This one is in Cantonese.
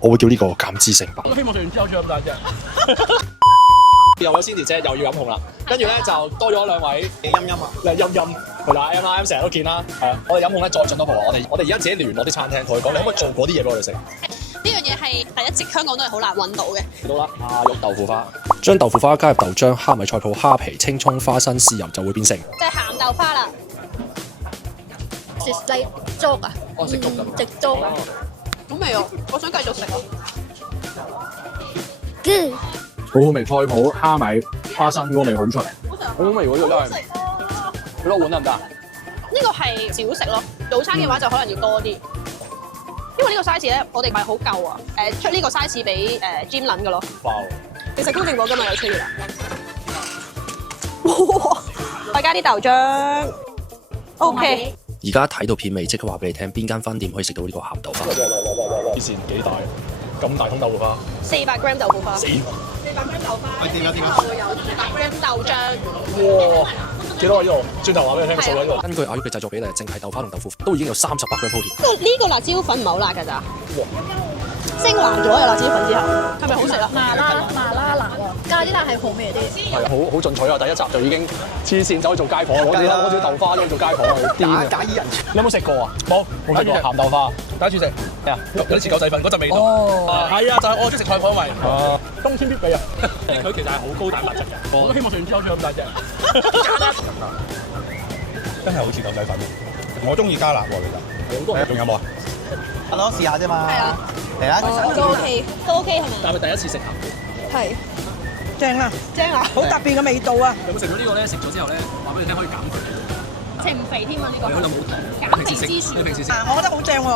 我會叫呢個減脂成飽。希望食完之後仲有咁大隻。又有 Cindy 姐又要飲紅啦，跟住咧就多咗兩位陰陰啊，陰陰係啦，M 成日都見啦，係啊，我哋飲紅咧再進多步啊！我哋而家自己聯絡啲餐廳，同佢講，你可唔可以做嗰啲嘢俾我哋食？呢樣嘢係一直香港都係好難揾到嘅。到啦，蝦肉豆腐花，將豆腐花加入豆漿、蝦米菜脯、蝦皮、青葱、花生、豉油就會變成即係鹹豆花啦。食西粥啊？哦，食粥咁。食粥啊？好味啊！我想繼續食啊！好好味，菜脯、蝦米、花生嗰個味好出嚟，好好味喎！呢個真係，幾多碗得唔得？呢個係少食咯，早餐嘅話就可能要多啲，因為呢個 size 咧，我哋唔係好夠啊。出呢個 size 俾Jim 撚嘅咯。哇！其實公正果今日有出現啦。哇！再加啲豆漿。OK。而家睇到片尾，即刻話俾你聽邊間分店可以食到呢個鹹豆花。啲線幾大？咁大桶豆腐花400g 豆腐花。400g 豆花。喂，點啊？然後有200g 豆漿。哇！幾多啊？呢度轉頭話俾你聽個數喺度。根據阿玉嘅製作比例，淨係豆花同豆腐都已經有38 g 鋪田。呢個辣椒粉唔係好辣㗎咋？升華咗有辣椒粉之後，係咪好食啊？麻辣辣喎，加啲辣係好味啲。係好進取啊！第一集就已經黐線走去做街婆，攞住豆花去做街婆啊！癲啊！假以人傳。你有冇食過啊？冇食過鹹豆花。打住食咩啊？有啲似狗仔粉嗰陣味道。哦，係啊，就係我中意食菜脯味。哦，冬天必備啊！佢其實係好高蛋白質嘅。我都希望食完之後仲有咁大隻。真係好似狗仔粉。我中意加辣喎，其實。好多。仲有冇啊？我攞試下啫嘛。係啊。嚟啦。都 OK，都 OK 係咪？但係咪第一次食鹹？係正啊，正啊！好特別嘅味道啊！有冇食到呢個咧？食咗之後咧，話俾你聽可以減肥。食唔肥添啊！呢個佢有冇糖？減肥之選。你平時食？我覺得好正喎。